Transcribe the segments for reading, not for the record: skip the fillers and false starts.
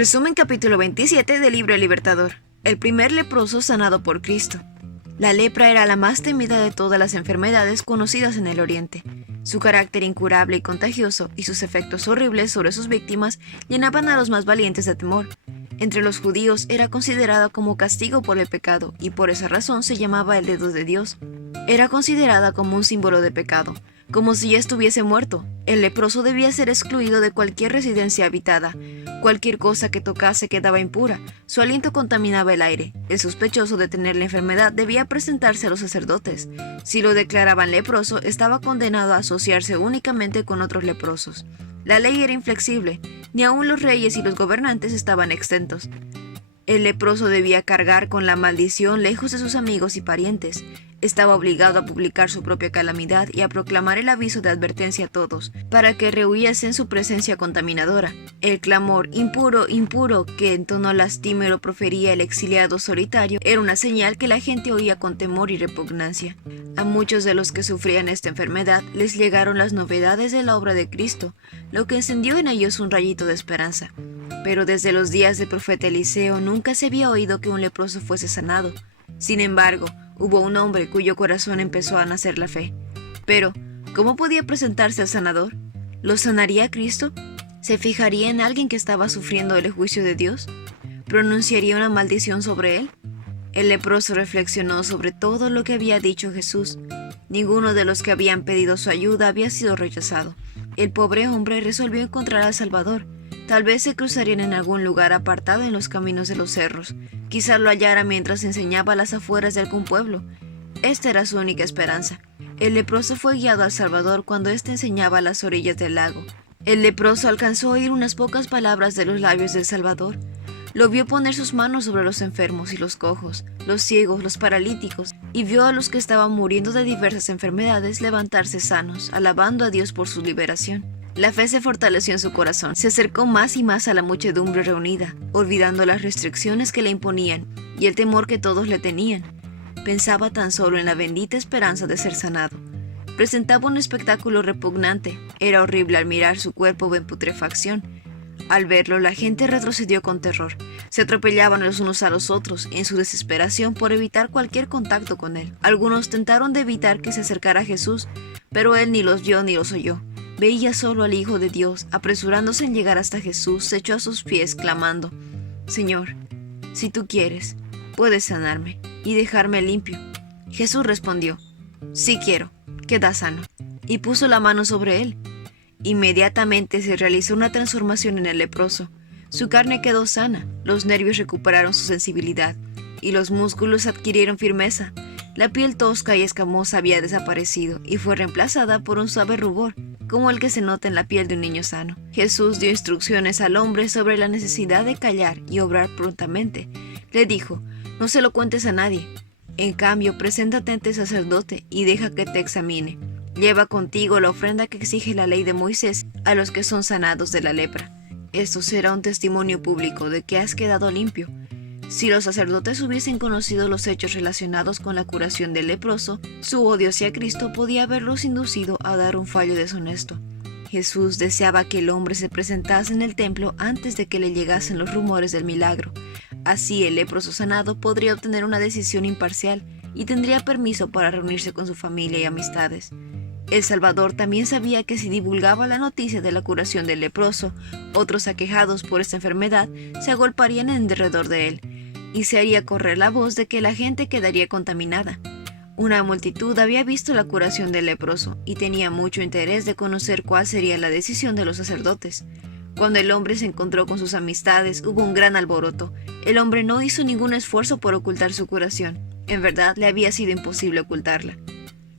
Resumen capítulo 27 del libro El Libertador. El primer leproso sanado por Cristo. La lepra era la más temida de todas las enfermedades conocidas en el Oriente. Su carácter incurable y contagioso y sus efectos horribles sobre sus víctimas llenaban a los más valientes de temor. Entre los judíos era considerada como castigo por el pecado y por esa razón se llamaba el dedo de Dios. Era considerada como un símbolo de pecado, como si ya estuviese muerto. El leproso debía ser excluido de cualquier residencia habitada. Cualquier cosa que tocase quedaba impura, su aliento contaminaba el aire. El sospechoso de tener la enfermedad debía presentarse a los sacerdotes. Si lo declaraban leproso, estaba condenado a asociarse únicamente con otros leprosos. La ley era inflexible, ni aun los reyes y los gobernantes estaban exentos. El leproso debía cargar con la maldición lejos de sus amigos y parientes. Estaba obligado a publicar su propia calamidad y a proclamar el aviso de advertencia a todos, para que rehuyesen su presencia contaminadora. El clamor «impuro, impuro» que en tono lastimero profería el exiliado solitario era una señal que la gente oía con temor y repugnancia. A muchos de los que sufrían esta enfermedad les llegaron las novedades de la obra de Cristo, lo que encendió en ellos un rayito de esperanza. Pero desde los días del profeta Eliseo nunca se había oído que un leproso fuese sanado. Sin embargo, hubo un hombre cuyo corazón empezó a nacer la fe. Pero, ¿cómo podía presentarse al sanador? ¿Lo sanaría Cristo? ¿Se fijaría en alguien que estaba sufriendo el juicio de Dios? ¿Pronunciaría una maldición sobre él? El leproso reflexionó sobre todo lo que había dicho Jesús. Ninguno de los que habían pedido su ayuda había sido rechazado. El pobre hombre resolvió encontrar al Salvador. Tal vez se cruzarían en algún lugar apartado en los caminos de los cerros. Quizá lo hallara mientras enseñaba a las afueras de algún pueblo. Esta era su única esperanza. El leproso fue guiado al Salvador cuando éste enseñaba a las orillas del lago. El leproso alcanzó a oír unas pocas palabras de los labios del Salvador. Lo vio poner sus manos sobre los enfermos y los cojos, los ciegos, los paralíticos, y vio a los que estaban muriendo de diversas enfermedades levantarse sanos, alabando a Dios por su liberación. La fe se fortaleció en su corazón. Se acercó más y más a la muchedumbre reunida, olvidando las restricciones que le imponían y el temor que todos le tenían. Pensaba tan solo en la bendita esperanza de ser sanado. Presentaba un espectáculo repugnante. Era horrible al mirar su cuerpo en putrefacción. Al verlo, la gente retrocedió con terror. Se atropellaban los unos a los otros en su desesperación por evitar cualquier contacto con él. Algunos tentaron de evitar que se acercara a Jesús, pero él ni los vio ni los oyó. Veía solo al Hijo de Dios, apresurándose en llegar hasta Jesús, se echó a sus pies, clamando: «Señor, si tú quieres, puedes sanarme y dejarme limpio». Jesús respondió: «Sí quiero, queda sano», y puso la mano sobre él. Inmediatamente se realizó una transformación en el leproso. Su carne quedó sana, los nervios recuperaron su sensibilidad, y los músculos adquirieron firmeza. La piel tosca y escamosa había desaparecido y fue reemplazada por un suave rubor, como el que se nota en la piel de un niño sano. Jesús dio instrucciones al hombre sobre la necesidad de callar y obrar prontamente. Le dijo: «No se lo cuentes a nadie. En cambio, preséntate ante el sacerdote y deja que te examine. Lleva contigo la ofrenda que exige la ley de Moisés a los que son sanados de la lepra. Esto será un testimonio público de que has quedado limpio». Si los sacerdotes hubiesen conocido los hechos relacionados con la curación del leproso, su odio hacia Cristo podía haberlos inducido a dar un fallo deshonesto. Jesús deseaba que el hombre se presentase en el templo antes de que le llegasen los rumores del milagro. Así el leproso sanado podría obtener una decisión imparcial y tendría permiso para reunirse con su familia y amistades. El Salvador también sabía que si divulgaba la noticia de la curación del leproso, otros aquejados por esta enfermedad se agolparían en derredor de él, y se haría correr la voz de que la gente quedaría contaminada. Una multitud había visto la curación del leproso y tenía mucho interés de conocer cuál sería la decisión de los sacerdotes. Cuando el hombre se encontró con sus amistades, hubo un gran alboroto. El hombre no hizo ningún esfuerzo por ocultar su curación. En verdad, le había sido imposible ocultarla.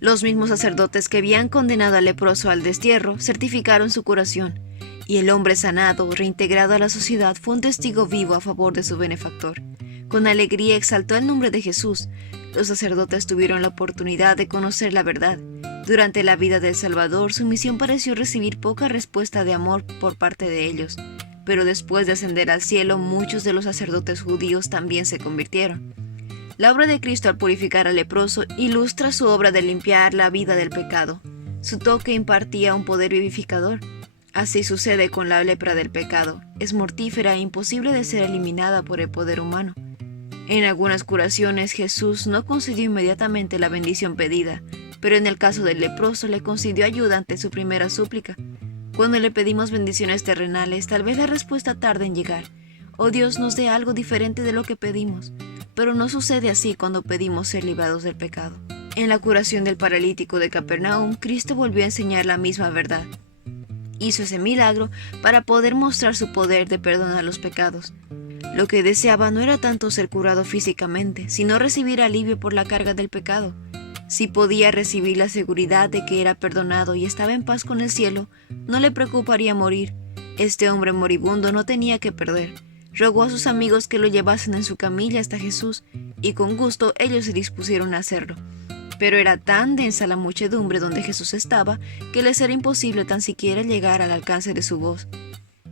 Los mismos sacerdotes que habían condenado al leproso al destierro certificaron su curación, y el hombre sanado, reintegrado a la sociedad, fue un testigo vivo a favor de su benefactor. Con alegría exaltó el nombre de Jesús. Los sacerdotes tuvieron la oportunidad de conocer la verdad. Durante la vida del Salvador, su misión pareció recibir poca respuesta de amor por parte de ellos. Pero después de ascender al cielo, muchos de los sacerdotes judíos también se convirtieron. La obra de Cristo al purificar al leproso ilustra su obra de limpiar la vida del pecado. Su toque impartía un poder vivificador. Así sucede con la lepra del pecado. Es mortífera e imposible de ser eliminada por el poder humano. En algunas curaciones Jesús no concedió inmediatamente la bendición pedida, pero en el caso del leproso le concedió ayuda ante su primera súplica. Cuando le pedimos bendiciones terrenales, tal vez la respuesta tarde en llegar, o Dios nos dé algo diferente de lo que pedimos, pero no sucede así cuando pedimos ser librados del pecado. En la curación del paralítico de Capernaum, Cristo volvió a enseñar la misma verdad. Hizo ese milagro para poder mostrar su poder de perdonar los pecados. Lo que deseaba no era tanto ser curado físicamente, sino recibir alivio por la carga del pecado. Si podía recibir la seguridad de que era perdonado y estaba en paz con el cielo, no le preocuparía morir. Este hombre moribundo no tenía que perder. Rogó a sus amigos que lo llevasen en su camilla hasta Jesús, y con gusto ellos se dispusieron a hacerlo. Pero era tan densa la muchedumbre donde Jesús estaba, que les era imposible tan siquiera llegar al alcance de su voz.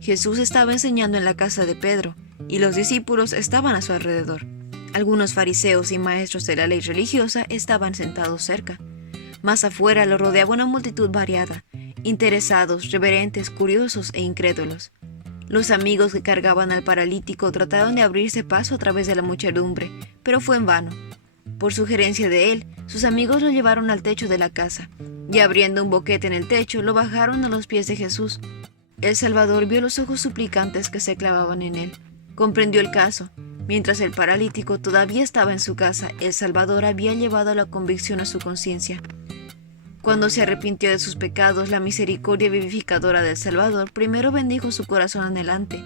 Jesús estaba enseñando en la casa de Pedro, y los discípulos estaban a su alrededor. Algunos fariseos y maestros de la ley religiosa estaban sentados cerca. Más afuera lo rodeaba una multitud variada, interesados, reverentes, curiosos e incrédulos. Los amigos que cargaban al paralítico trataron de abrirse paso a través de la muchedumbre, pero fue en vano. Por sugerencia de él, sus amigos lo llevaron al techo de la casa, y abriendo un boquete en el techo, lo bajaron a los pies de Jesús. El Salvador vio los ojos suplicantes que se clavaban en él. Comprendió el caso. Mientras el paralítico todavía estaba en su casa, el Salvador había llevado la convicción a su conciencia. Cuando se arrepintió de sus pecados, la misericordia vivificadora del Salvador primero bendijo su corazón anhelante.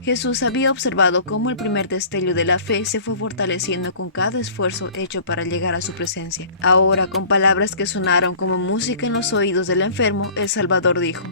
Jesús había observado cómo el primer destello de la fe se fue fortaleciendo con cada esfuerzo hecho para llegar a su presencia. Ahora, con palabras que sonaron como música en los oídos del enfermo, el Salvador dijo: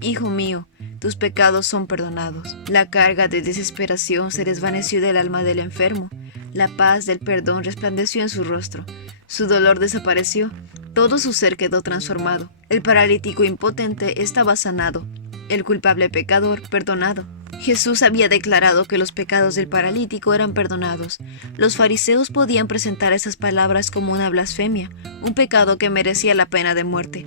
«Hijo mío, tus pecados son perdonados». La carga de desesperación se desvaneció del alma del enfermo. La paz del perdón resplandeció en su rostro. Su dolor desapareció. Todo su ser quedó transformado. El paralítico impotente estaba sanado. El culpable pecador perdonado. Jesús había declarado que los pecados del paralítico eran perdonados. Los fariseos podían presentar esas palabras como una blasfemia, un pecado que merecía la pena de muerte.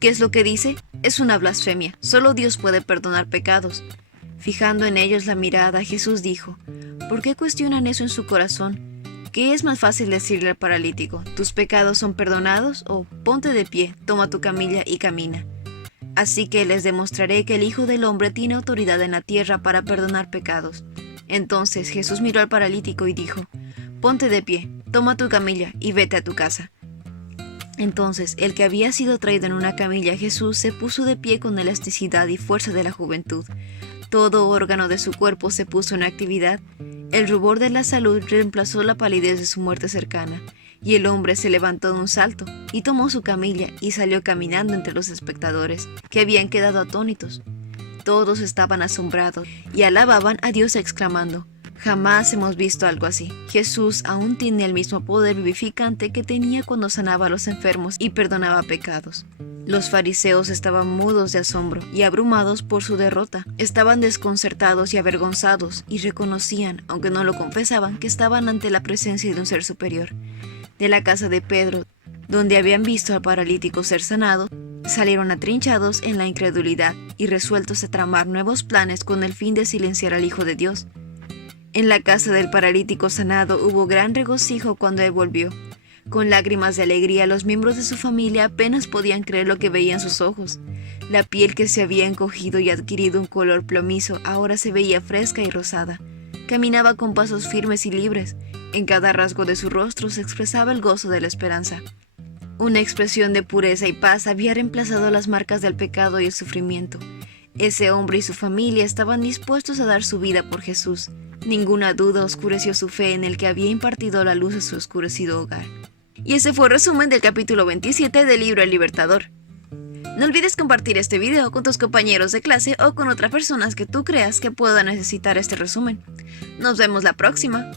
¿Qué es lo que dice? Es una blasfemia. Solo Dios puede perdonar pecados. Fijando en ellos la mirada, Jesús dijo: ¿por qué cuestionan eso en su corazón? ¿Qué es más fácil decirle al paralítico? ¿Tus pecados son perdonados? O ponte de pie, toma tu camilla y camina. Así que les demostraré que el Hijo del Hombre tiene autoridad en la tierra para perdonar pecados. Entonces Jesús miró al paralítico y dijo: ponte de pie, toma tu camilla y vete a tu casa. Entonces el que había sido traído en una camilla a Jesús se puso de pie con elasticidad y fuerza de la juventud. Todo órgano de su cuerpo se puso en actividad. El rubor de la salud reemplazó la palidez de su muerte cercana, y el hombre se levantó de un salto y tomó su camilla y salió caminando entre los espectadores, que habían quedado atónitos. Todos estaban asombrados y alababan a Dios exclamando: «Jamás hemos visto algo así». Jesús aún tiene el mismo poder vivificante que tenía cuando sanaba a los enfermos y perdonaba pecados. Los fariseos estaban mudos de asombro y abrumados por su derrota. Estaban desconcertados y avergonzados y reconocían, aunque no lo confesaban, que estaban ante la presencia de un ser superior. De la casa de Pedro, donde habían visto al paralítico ser sanado, salieron atrinchados en la incredulidad y resueltos a tramar nuevos planes con el fin de silenciar al Hijo de Dios. En la casa del paralítico sanado hubo gran regocijo cuando él volvió. Con lágrimas de alegría, los miembros de su familia apenas podían creer lo que veían sus ojos. La piel que se había encogido y adquirido un color plomizo ahora se veía fresca y rosada. Caminaba con pasos firmes y libres. En cada rasgo de su rostro se expresaba el gozo de la esperanza. Una expresión de pureza y paz había reemplazado las marcas del pecado y el sufrimiento. Ese hombre y su familia estaban dispuestos a dar su vida por Jesús. Ninguna duda oscureció su fe en el que había impartido la luz a su oscurecido hogar. Y ese fue el resumen del capítulo 27 del libro El Libertador. No olvides compartir este video con tus compañeros de clase o con otras personas que tú creas que puedan necesitar este resumen. Nos vemos la próxima.